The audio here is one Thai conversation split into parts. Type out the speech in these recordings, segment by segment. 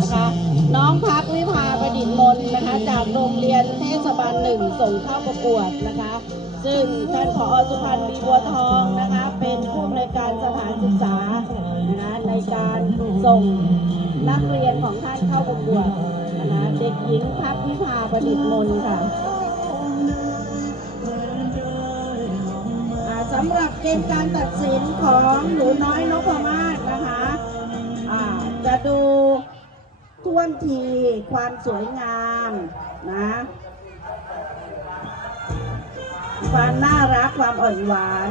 นะคะน้องพักวิภาประดิษฐ์มนนะคะ จากโรงเรียนเทศบาลหนึ่งส่งเข้าประกวดนะคะ ซึ่งท่านผอสุพันธ์มีบัวทองนะคะ เป็นผู้อำนวยการสถานศึกษานะคะในการส่งนักเรียนของท่านเข้าประกวดนะคะเด็กหญิงพักวิภาประดิษฐ์มนค่ะสำหรับเกณฑ์การตัดสินของหนูน้อยนพมาศนะคะอ่า จะดูท่วงทีความสวยงามนะความน่ารักความอ่อนหวาน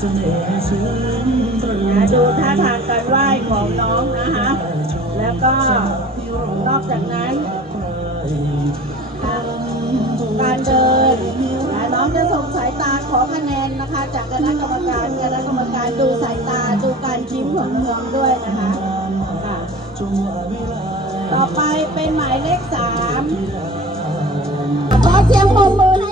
ดูท่าทางการไหว้ของน้องนะคะ แล้วก็นอกจากนั้นการเดินน้องจะส่งสายตาขอคะแนนนะคะ จากคณะกรรมการคณะกรรมการดูสายตาดูการยิ้มของน้องด้วยนะคะต่อไปเป็นหมายเลขสามขอเสียงปรบมือ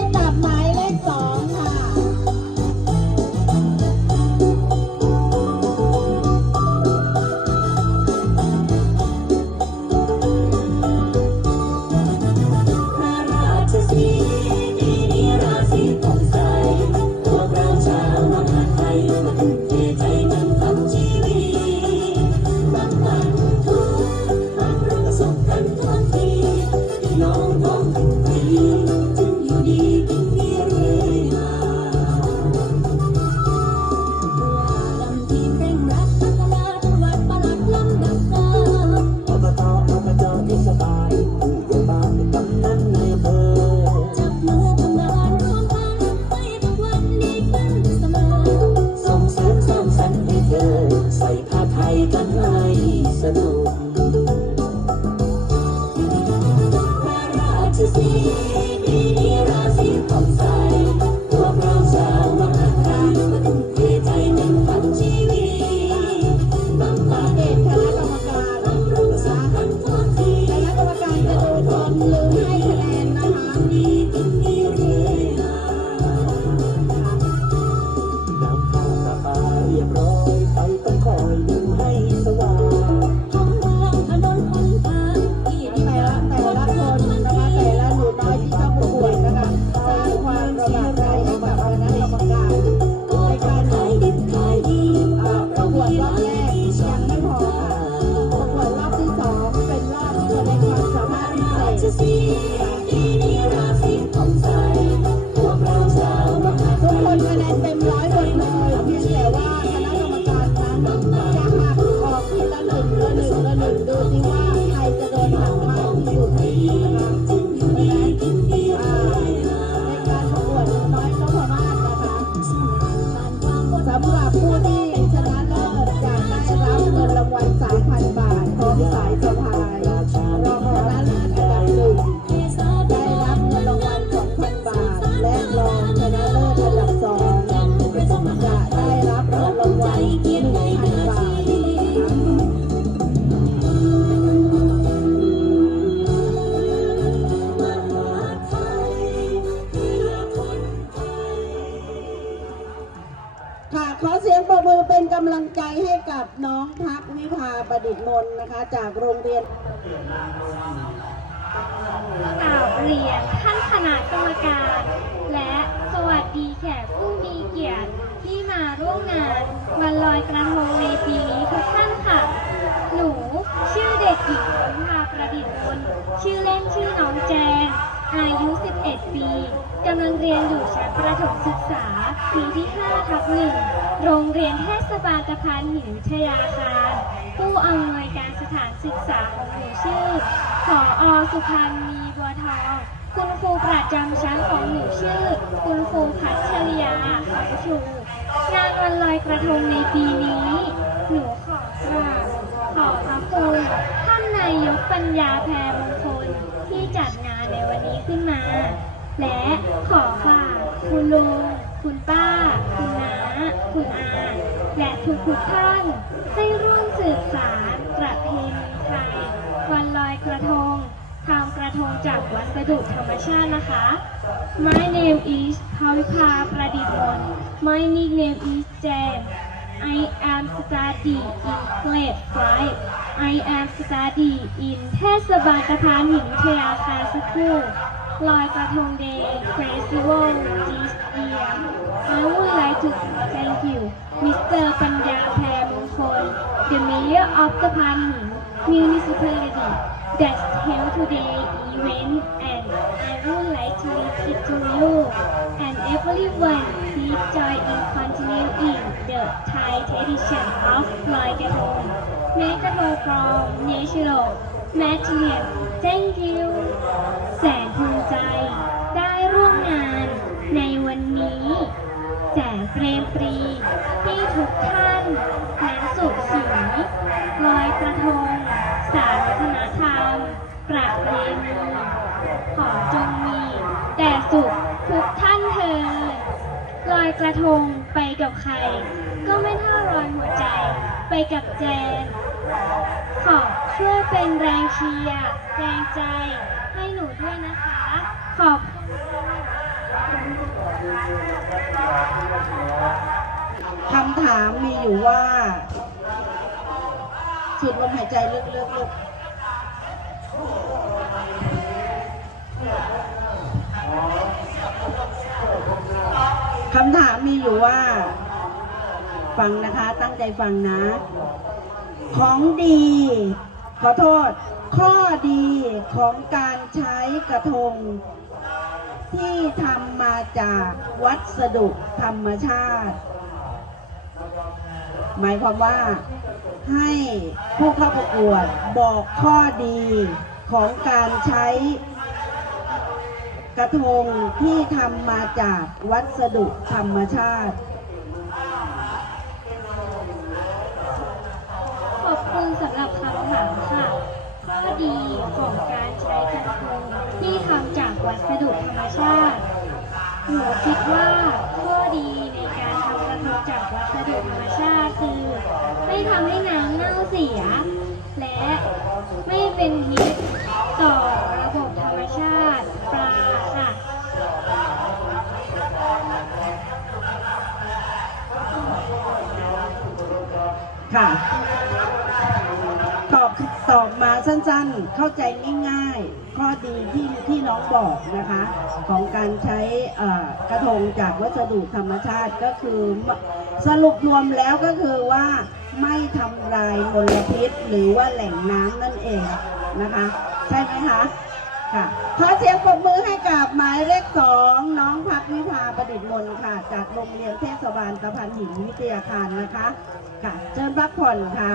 จากโรงเรียนกราบเรียนท่านคณะกรรมการ และสวัสดีแขกผู้มีเกียรติที่มาร่วมงานวันลอยกระทงในปีนี้ทุกท่านค่ะ หนูชื่อเด็กหญิงวิภาประดิษฐ์มนต์ชื่อเล่นชื่อน้องแจง อายุ 11 ปีกำลังเรียนอยู่ชั้นประถมศึกษา ปีที่5ทับหนึ่งโรงเรียนเทศบาลตะพานหินวิทยาคาร ผู้อำนวยการสถานศึกษาของหนูชื่อผออสุพันมีบัวทอง คุณครูประจำชั้นของหนูชื่อ คุณครูพัชริยาขันชูงานวันลอยกระทงในปีนี้ หนูขอกราบขอพระคุณท่านนายกปัญญาแพรมงคลที่จัดงานในวันนี้ขึ้นมา และขอฝากคุณลุง คุณป้า คุณน้า คุณอา และทุกๆท่านให้ร่วมสืบสารประเพณีไทยวันลอยกระทงทำกระทงจากวัสดุธรรมชาตินะคะ My name is ภาวิภาประดิษฐ์มน My nickname is Jan I am study in grade 5 I am study in เทศบาลตะพานหินวิทยคาสกู ลลอยกระทง Day Festival this year I would like to thank you Mr. ปัญญาแพรมงคล the Mayor of ตะพานหิน Municipality that held today event and I would like to repeat to you and everyone please join in continuing the Thai tradition of ลอยกระทง Make กระทง from natural material Thank you แสนภูมิใจได้ร่วมงานในวันนี้แสนเปรมปรีที่ทุกท่านนั้นสุขสีลอยกระทง สารวัฒนธรรม ประเพณีขอจงมี แต่สุขทุกท่านเธอญลอยกระทงไปกับใคร ก็ไม่เท่าลอยหัวใจ ไปกับแจน ขอช่วยเป็นแรงเชียร์แรงใจให้หนูด้วยนะคะ ขอบคำถามมีอยู่ว่า สุดลมหายใจลึกๆลูกคำถามมีอยู่ว่า ฟังนะคะตั้งใจฟังนะ ของดี ขอโทษ ข้อดีของการใช้กระทง ที่ทำมาจากวัสดุธรรมชาติ หมายความว่าให้ผู้เข้าประกวดบอกข้อดีของการใช้กระทงที่ทำมาจากวัสดุธรรมชาติ ขอบคุณสำหรับคำถามค่ะ ข้อดีของการใช้กระทงที่ทำจากวัสดุธรรมชาติ หนูคิดว่าข้อดีในการทำกระทงจากวัสดุธรรมชาติคือ ไม่ทำให้น้ำเน่าเสีย และไม่เป็นพิษต่อระบบธรรมชาติปลาค่ะค่ะ ตอบมาสั้นๆ เข้าใจง่ายๆ ข้อดีที่ที่น้องบอกนะคะ ของการใช้กระทงจากวัสดุธรรมชาติก็คือสรุปรวมแล้วก็คือว่าไม่ทำลายมลพิษหรือว่าแหล่งน้ำนั่นเองนะคะ ใช่ไหมคะค่ะขอเสียงปรบมือให้กับหมายเลขสองน้องพักวิภาประดิษฐ์มนต์ค่ะ จากโรงเรียนเทศบาลตะพานหินวิทยาคารนะคะ ค่ะ เชิญพักผ่อนค่ะ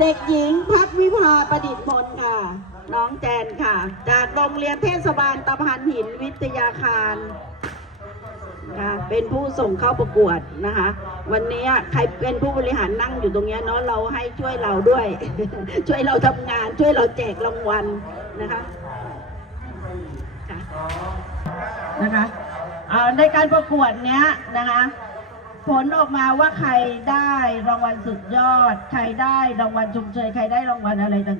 เด็กหญิงพักวิภาประดิษฐ์มนค่ะ น้องแจนค่ะ จากโรงเรียนเทศบาลตะพานหินวิทยาคารค่ะเป็นผู้ส่งเข้าประกวดนะคะ วันนี้ใครเป็นผู้บริหารนั่งอยู่ตรงเนี้ยเนาะเราให้ช่วยเราด้วย ช่วยเราทำงานช่วยเราแจกรางวัลนะคะนะคะในการประกวดเนี้ยนะคะ ผลออกมาว่าใครได้รางวัลสุดยอด ใครได้รางวัลชมเชย ใครได้รางวัลอะไรต่าง